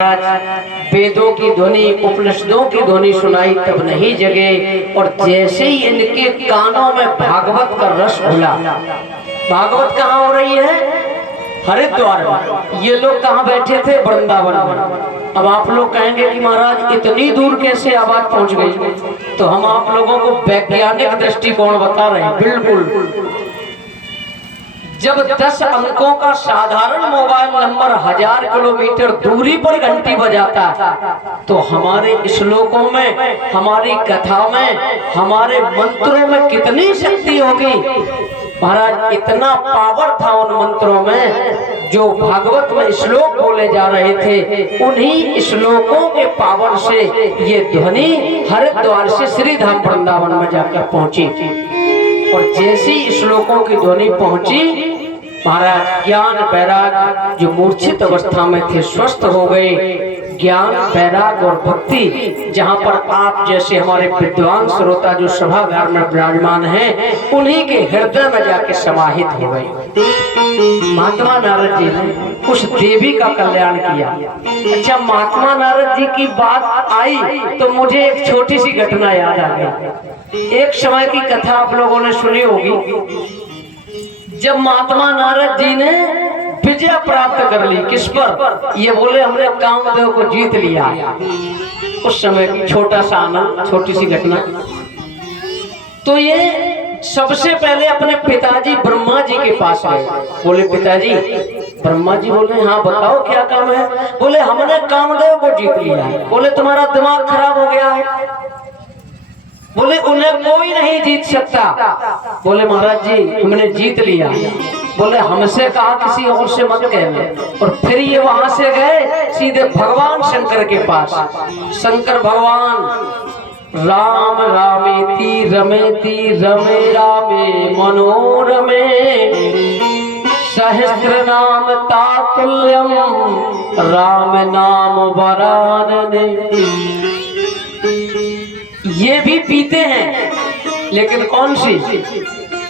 वेदों की ध्वनि उपनिषदों की ध्वनि सुनाई तब नहीं जगे। और जैसे ही इनके कानों में भागवत का रस घुला। भागवत कहाँ हो रही है? हरिद्वार में। ये लोग कहाँ बैठे थे? वृंदावन में। अब आप लोग कहेंगे कि महाराज इतनी दूर कैसे आवाज पहुंच गई? तो हम आप लोगों को वैज्ञानिक दृष्टिकोण बता रहे हैं। बिल्कुल, जब 10 अंकों का साधारण मोबाइल नंबर 1000 किलोमीटर दूरी पर घंटी बजाता है तो हमारे श्लोकों में, हमारी कथा में, हमारे मंत्रों में कितनी शक्ति होगी महाराज। इतना पावर था उन मंत्रों में। जो भागवत में श्लोक बोले जा रहे थे उन्हीं श्लोकों के पावर से ये ध्वनि हरिद्वार से श्रीधाम वृंदावन में जाकर पहुंची। और जैसी श्लोकों की ध्वनि पहुंची महाराज, ज्ञान वैराग जो मूर्छित अवस्था में थे स्वस्थ हो गए। ज्ञान वैराग और भक्ति जहां पर आप जैसे हमारे विद्वान श्रोता जो सभागार में विराजमान हैं उन्हीं के हृदय में जाके समाहित हो गए। महात्मा नारद जी ने उस देवी का कल्याण किया। अच्छा, महात्मा नारद जी की बात आई तो मुझे एक छोटी सी घटना याद आ गई। एक समय की कथा आप लोगों ने सुनी होगी, जब महात्मा नारद जी ने विजय प्राप्त कर ली। किस पर? ये बोले हमने कामदेव को जीत लिया। उस समय की छोटा सा आनंद, छोटी सी घटना। तो ये सबसे पहले अपने पिताजी ब्रह्मा जी के पास आए। बोले पिताजी। ब्रह्मा जी बोले हाँ बताओ क्या काम है? बोले हमने कामदेव को जीत लिया है। बोले तुम्हारा दिमाग खराब हो गया है? बोले उन्हें कोई नहीं जीत सकता। बोले महाराज जी हमने जीत लिया। बोले हमसे कहा किसी और से मत कहना। और फिर ये वहां से गए सीधे भगवान शंकर के पास। शंकर भगवान राम रामेति रमेति रमे रामे मनोरमे सहस्त्र नाम तातुल्यम राम नाम वरानने। ये भी पीते हैं लेकिन कौन सी?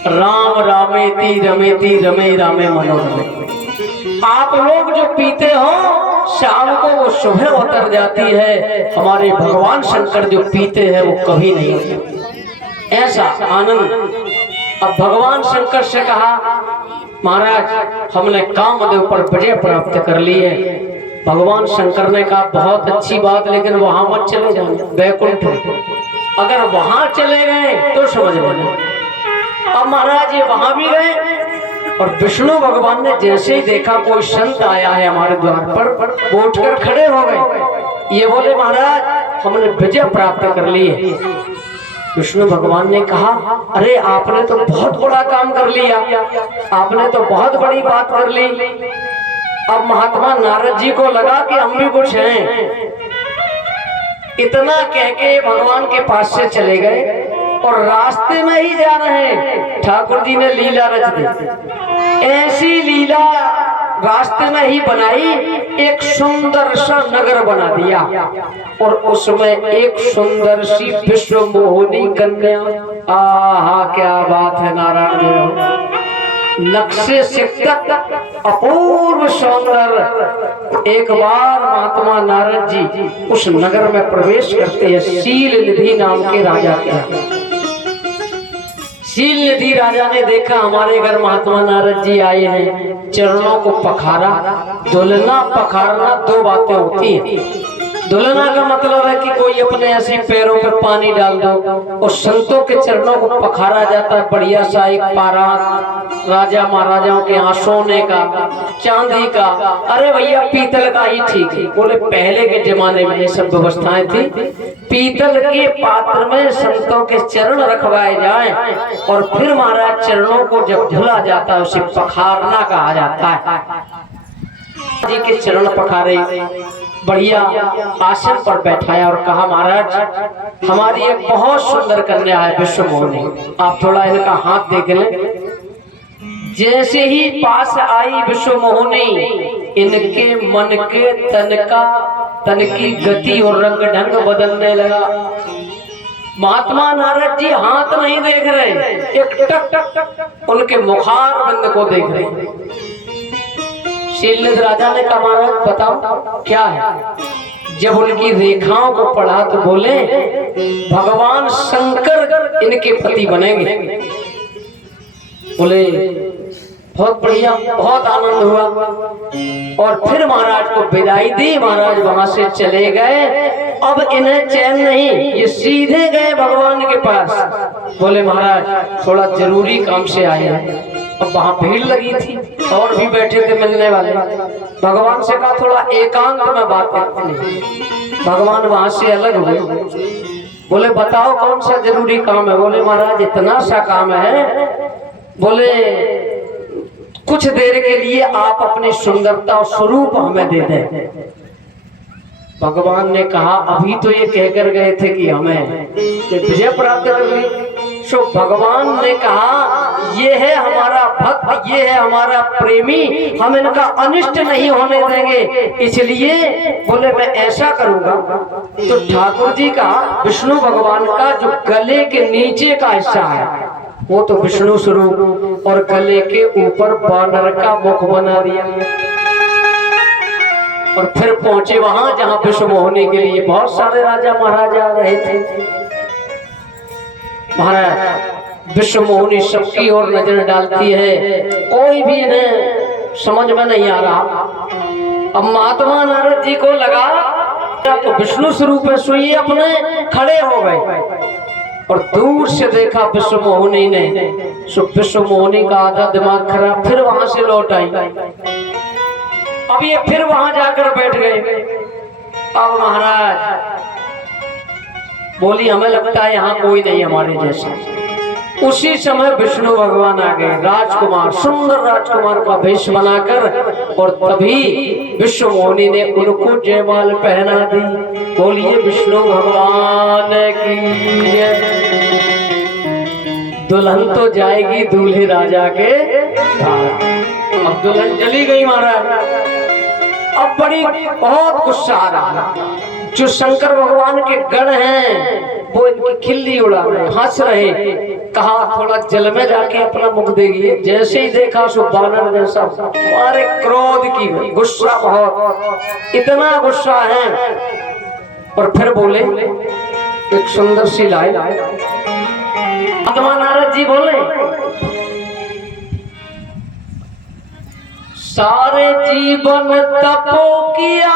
राम रामेति रमेति रमे रामे मनोरमे। आप लोग जो पीते हो शाम को वो सुबह उतर जाती है। हमारे भगवान शंकर जो पीते हैं वो कभी नहीं होते। ऐसा आनंद। अब भगवान शंकर से कहा महाराज हमने कामदेव पर विजय प्राप्त कर ली है। भगवान शंकर ने कहा बहुत अच्छी बात, लेकिन वहां मत चले जाना, वैकुंठ। अगर वहां चले गए तो समझ लेना। अब महाराज ये वहां भी गए और विष्णु भगवान ने जैसे ही देखा कोई संत आया है हमारे द्वार पर, वो उठकर खड़े हो गए। ये बोले महाराज हमने विजय प्राप्त कर ली है। विष्णु भगवान ने कहा अरे आपने तो बहुत बड़ा काम कर लिया, आपने तो बहुत बड़ी बात कर ली। अब महात्मा नारद जी को लगा कि हम भी कुछ हैं। इतना कह के भगवान के पास से चले गए और रास्ते में ही जा रहे हैं ठाकुर जी ने लीला रच दी। ऐसी लीला रास्ते में ही बनाई, एक सुंदर सा नगर बना दिया और उसमें एक सुंदर सी विश्व मोहिनी कन्या। आहा क्या बात है नारायण देव। नक्शे सिकत अपूर्व सौंदर्य। एक बार महात्मा नारद जी उस नगर में प्रवेश करते हैं। शील निधि नाम के राजा के। शील निधि राजा ने देखा हमारे घर महात्मा नारद जी आए हैं, चरणों को पखारा। दुलना पखारना दो बातें होती हैं। दुलना का मतलब है कि कोई अपने ऐसे पैरों पर पानी डाल दो, और संतों के चरणों को पखारा जाता है। बढ़िया सा एक पारात राजा महाराजाओं के यहाँ सोने का, चांदी का, अरे भैया पीतल का ही ठीक है। बोले पहले के जमाने में ये सब व्यवस्थाएं थी। पीतल के पात्र में संतों के चरण रखवाए जाएं और फिर महाराज चरणों को जब धुला जाता है उसे पखारना कहा जाता है। जी के चरण पखारे, बढ़िया आसन पर बैठाया और कहा महाराज हमारी एक बहुत सुंदर कन्या है विश्व मोहिनी, आप थोड़ा इनका हाथ देख लें। जैसे ही पास आई विश्व मोहिनी, इनके मन के तन की गति और रंग ढंग बदलने लगा। महात्मा नारद जी हाथ नहीं देख रहे, एक टक टक टक उनके मुखार बिंद को देख रहे। शीलनाथ राजा ने कहा महाराज बताओ क्या है। जब उनकी रेखाओं को पढ़ा तो बोले भगवान शंकर इनके पति बनेंगे। बोले बहुत बढ़िया, बहुत आनंद हुआ। और फिर महाराज को विदाई दी, महाराज वहां से चले गए। अब इन्हें चैन नहीं, ये सीधे गए भगवान के पास। बोले महाराज थोड़ा जरूरी काम से आए हैं। अब वहां भीड़ लगी थी और भी बैठे थे मिलने वाले। भगवान से कहा थोड़ा एकांत में बात करते हैं। भगवान वहां से अलग हुए। बोले बताओ कौन सा जरूरी काम है। बोले महाराज इतना सा काम है। बोले कुछ देर के लिए आप अपनी सुंदरता और स्वरूप हमें दे दें। भगवान ने कहा अभी तो ये कहकर गए थे कि हमें विजय प्राप्त कर ली। सो भगवान ने कहा ये है हमारा भक्त, ये है हमारा प्रेमी, हम इनका अनिष्ट नहीं होने देंगे। इसलिए बोले मैं ऐसा करूंगा। तो ठाकुर जी का विष्णु भगवान का जो गले के नीचे का हिस्सा है वो तो विष्णु स्वरूप, और गले के ऊपर बानर का मुख बना दिया। और फिर पहुंचे वहां जहां विश्व मोहनी के लिए बहुत सारे राजा महाराजा आ रहे थे। महाराज विश्व मोहनी सबकी ओर नजर डालती है, कोई भी इन्हें समझ में नहीं आ रहा। अब महात्मा नारद जी को लगा तो विष्णु स्वरूप है, सुई अपने खड़े हो गए। और दूर से देखा विश्व मोहनी ने। सो विश्व मोहनी का आधा दिमाग खराब, फिर वहां से लौट आई। अब ये फिर वहां जाकर बैठ गए। अब महाराज बोली हमें लगता है यहाँ कोई नहीं हमारे जैसा। उसी समय विष्णु भगवान आ गए, राजकुमार, सुंदर राजकुमार का वेश बनाकर। और तभी विश्व मोहनी ने उनको जयमाल पहना दी। बोलिए विष्णु भगवान की जय। दुल्हन तो जाएगी दूल्हे राजा के साथ। अब दुल्हन चली गई महाराज। अब बड़ी बहुत गुस्सा आ रहा। जो शंकर भगवान के गण हैं वो इनकी खिल्ली उड़ा रहे, हंस रहे। कहा थोड़ा जल में जाके अपना मुख देगी। जैसे ही देखा सो बानर जैसा, हमारे क्रोध की गुस्सा बहुत, इतना गुस्सा है। और फिर बोले एक सुंदर सी लाइन। भगवान नारद जी बोले सारे जीवन तपो किया,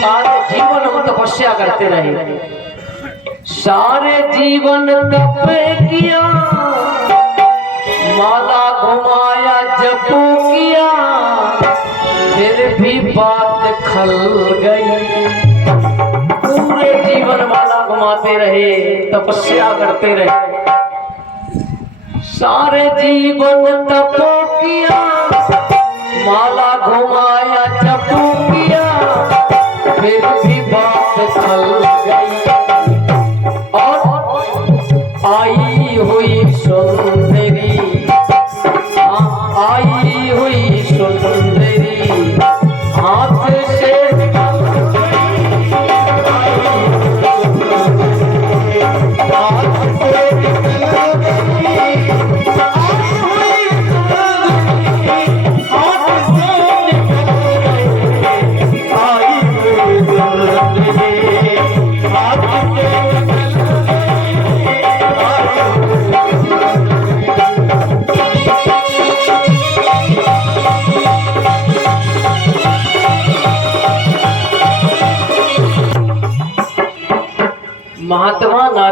सारे जीवन हम तपस्या करते रहे, सारे जीवन तप किया, माला घुमाया जपो किया, फिर भी बात खल गई। पूरे जीवन माला घुमाते रहे, तपस्या करते रहे, सारे जीवन तपो किया, माला घुमाया जपो किया, फिर भी बात खल गई। और आई हुई सुंदरी, आई हुई सुंदरी, हाथ से महात्मा नारद